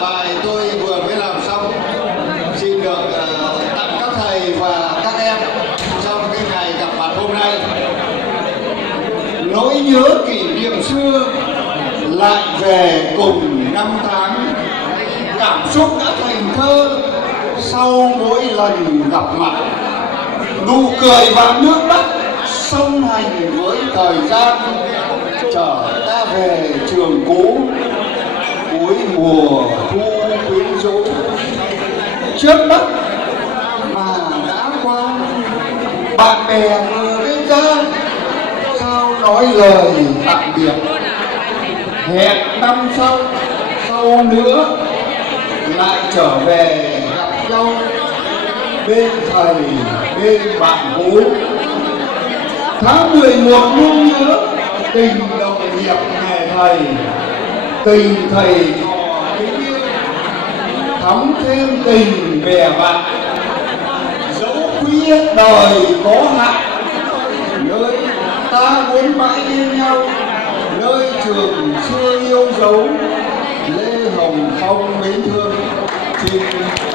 bài tôi vừa mới làm xong, xin được tặng các thầy và các em trong cái ngày gặp mặt hôm nay. Nỗi nhớ kỷ niệm xưa lại về cùng năm tháng, cảm xúc đã thành thơ sau mỗi lần gặp mặt. Nụ cười và nước mắt song hành với thời gian, chở ta về trường cũ cuối mùa thu quyến rũ. Trước mắt mà đã qua, bạn bè vừa đến ra, sao nói lời tạm biệt. Hẹn năm sau nữa lại trở về gặp nhau, bên thầy bên bạn cũ. Tháng 11 luôn nhớ tình đồng nghiệp nghề thầy, tình thầy trò kính yêu, thắm thêm tình bè bạn. Dẫu quý hết đời có hạn, nơi ta muốn mãi yêu nhau, nơi trường xưa yêu dấu. Lê Hồng Phong mến thương. Xin